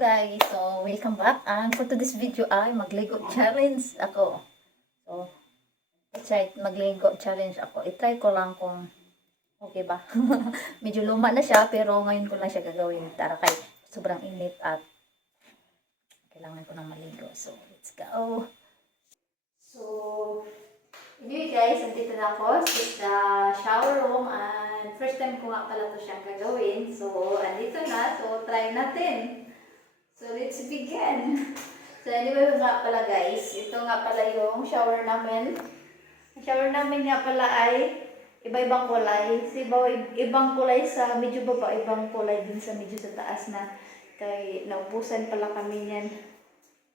guys, so welcome back and for today's video ay magligo challenge ako. So, i-try magligo challenge ako. I-try ko lang kung okay ba. Medyo luma na siya pero ngayon ko lang siya gagawin para kay sobrang init at kailangan ko nang maligo. So, let's go. So, anyway guys, nandito na ako sa shower room and first time ko nga pala ito siyang gagawin. So, andito na. So, try natin. So, let's begin. So, anyway nga pala guys, ito nga pala yung shower namin. Ang shower namin nga pala ay iba-ibang kulay. So, ibang kulay sa medyo baba, ibang kulay din sa medyo sa taas na. Kay naubusan pala kami niyan.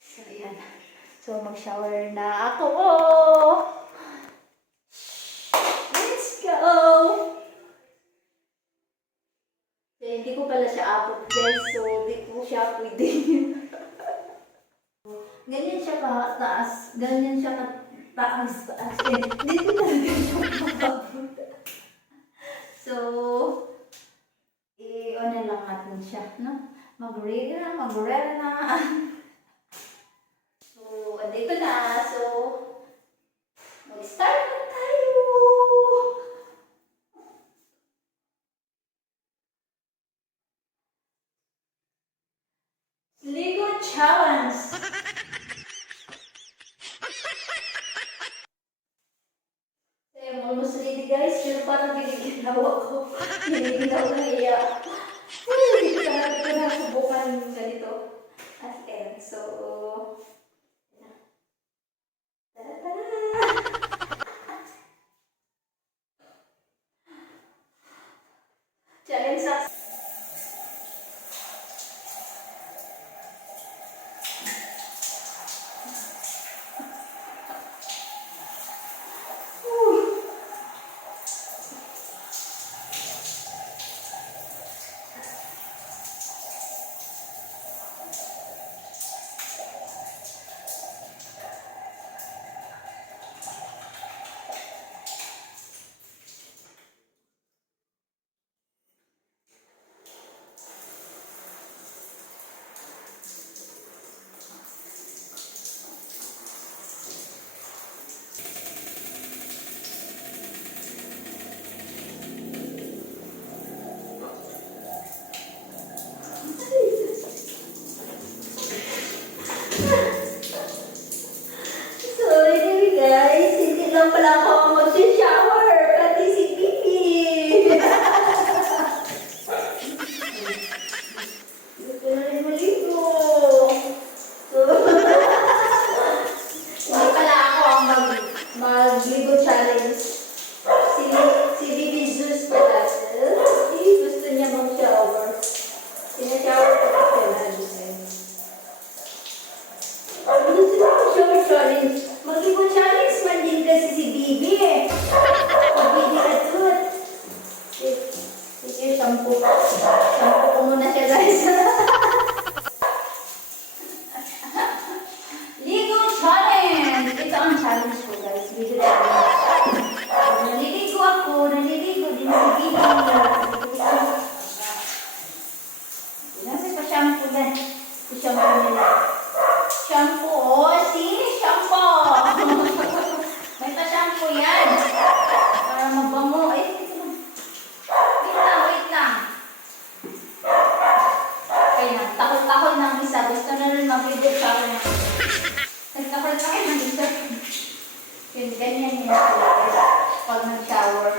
So, ayan. So, mag-shower na ako. Oh! Let's go! So, hindi ko pala siya abot guys. So, hindi ko siya pwede. Ganyan siya ka-taas. Ganyan siya ka-taas. Hindi ko talaga siya abot. So, i-on na lang natin siya. No? Mag-ready na. So, andito na. So, mag-start na tayo. Ligo challenge. So, I'm almost ready guys. Pero parang giniginaw ako. Giniginaw na iya. Hindi ko na subukan yung ganito. As in. So, challenge success. So, anyway guys, hindi lang pala ako mag-shower, pati si Pipi. Gusto na rin maligo. So, hindi pala ako ang mag-ligo challenge. Si Bibi Zeus pala. Gusto niya mag-shower. Sinashower ko kasi na rin. Shower challenge. Mag-ligo challenge man din kasi si Bibi eh. Bibi at good. Sige, shampoo. Shampoo ko muna siya guys. Ligo challenge. Ito ang challenge ko guys. Ligo challenge. Naliligo ako. Naliligo din si Bibi. Nasa pa shampoo din. Si shampoo nila. Shampoo. Oh, si shampoo. May pa-shampoo yan. Para magbango. Wait lang. Kaya tahol-tahol ng isa. Gusto na rin mag-video shower na. Nagtahol-tahol ng isa. Yun, ganyan yun. Pag nag-shower.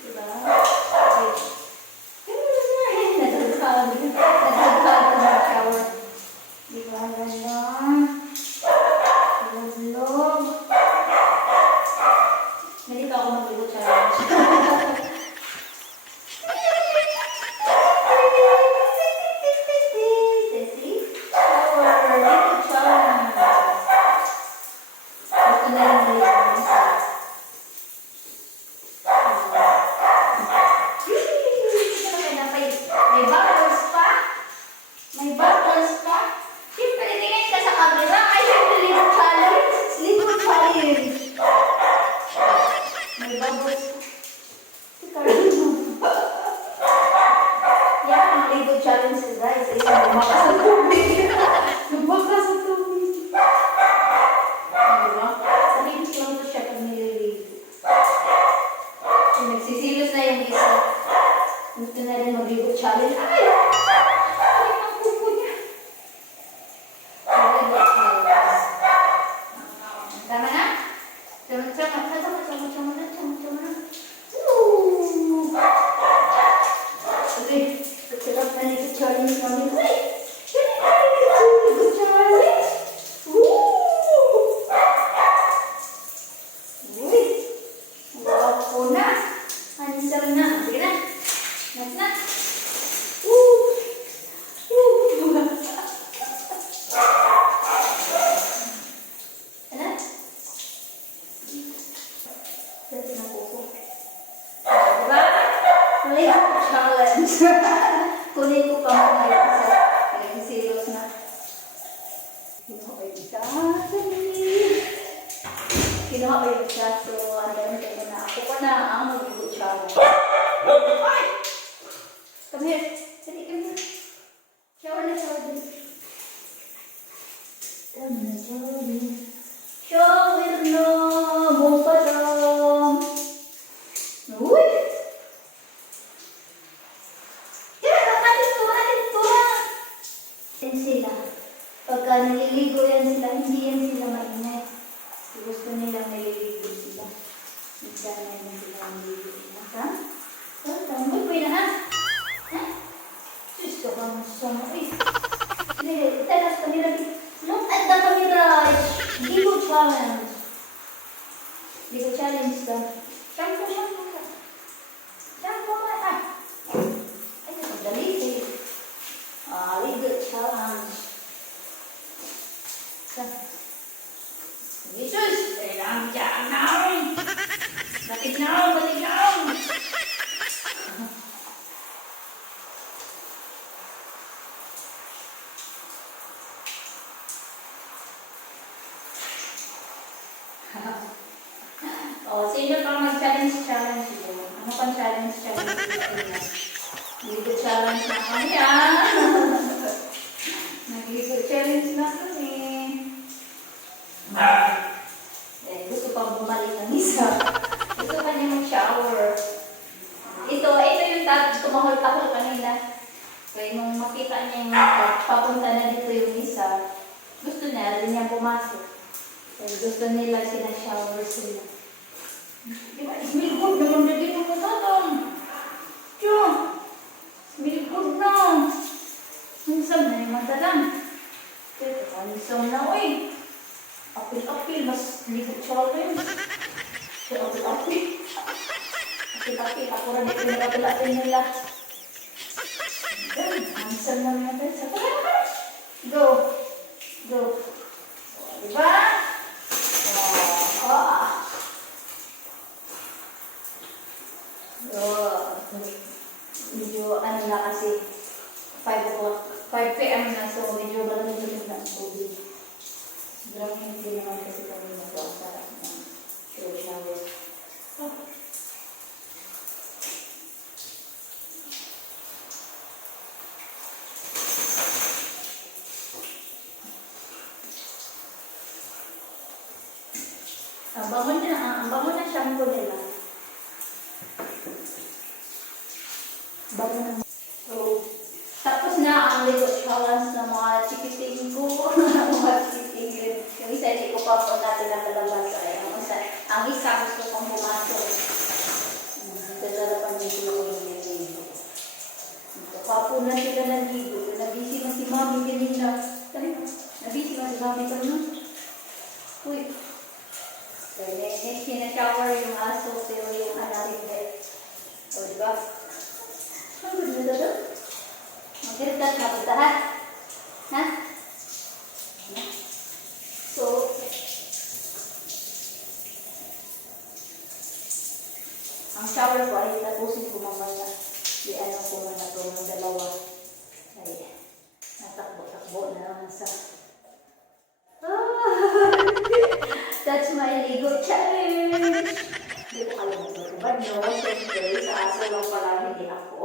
Diba? Wait. Nagtahol ng shower. Diba? Gano'n. Log-log. Hindi pa ako mag-ligo challenge. Gusto na rin maligo ng isa. ligo challenge guys. Isa, lumakas sa tubig. Lumakas sa tubig. Diba? Tahimik lang ito siya pag nililigo. Nagsisilos na yung isa. Gusto na rin mag-ligo challenge. Ay! Ay, ang kuko niya. Ligo challenge. Tama na? Tama na. Okay, sarap na ligo challenge namin. Uy! Ligo challenge! Uy! Wow ko na! Answer na. Sige na. Next na. Ano? Dati na kuko. Diba? Ligo challenge. Kunin ko pa mga kasi nagsisilos na. Kinuha ko yung isa. Kinuha ko yung isa. So, na ako pa na ang mag-ligo challenge. Ay! Come here. Sige, come here. Shower na, shower din. Come na, shower din. Shower na, muparam. Uy! Sila. Pagka naliligo yan sila, hindi yan sila mainay. Gusto nilang naliligo sila. Minsan na yan sila naliligo sila. Ha? May pwede na ha? Ha? Sus ka ba masama? Uy! Talas ka nila. Look at the camera! Ligo challenge! Ligo challenge ka. Shampoo ka. Shampoo ka. Ay, madali sa'yo. Ligo challenge. Jesus! Kailangan dyan na! Bakit na! Sino pang mag-challenge mo? Ano pang challenge mo? Ligo challenge na kami Nagligo challenge na kami. Gusto pang bumalik ng isa. Gusto pa niya mag-shower. Ito yung tumahol-tahol kanina. Kaya nung makita niya yung papunta na dito yung isa, gusto niya rin niya pumasok. Kaya gusto nila sina-shower sila. Diba? Smell good naman na dito mo tatang. Tiyo! Smell good na. Minsan na yung madalang. Kaya minsan na, uy. Apil-apil, mas ligot siya rin. Kaya apil-apil. Apil-apil, ako rin ito nag-apil-apil nila. Minsan na yung madalang. Go! Go! Diba? Medyo ano na kasi 5 p.m. na, so medyo malamig na ang tubig. Sobrang hindi naman kasi kami nag-sarap ng shower. Ang bango na shampoo nila. So, tapos na ang ligo challenge ng mga chikiting ko. Mga chikiting. Yung isa hindi ko pa po natin nakalabas. Ang isa gusto kong pumasok. Dadalapan niyo sila ko yung ligo. Papo na sila ng ligo. Nabisi man si mami kanina. Nabisi man si mami kanina. Uy. Sinashower yung aso pero yung anak hindi. O, diba? Ang ganda doon? Maganda na puntahan. Ha? So, ang shower ko ay tapusin ko mamaya. Ano ko muna ito ng dalawa. Ay, natakbo-takbo na naman sa... That's my Ligo challenge! Hindi ko alam ito. But no, siyempre, sa aso lang pala hindi ako.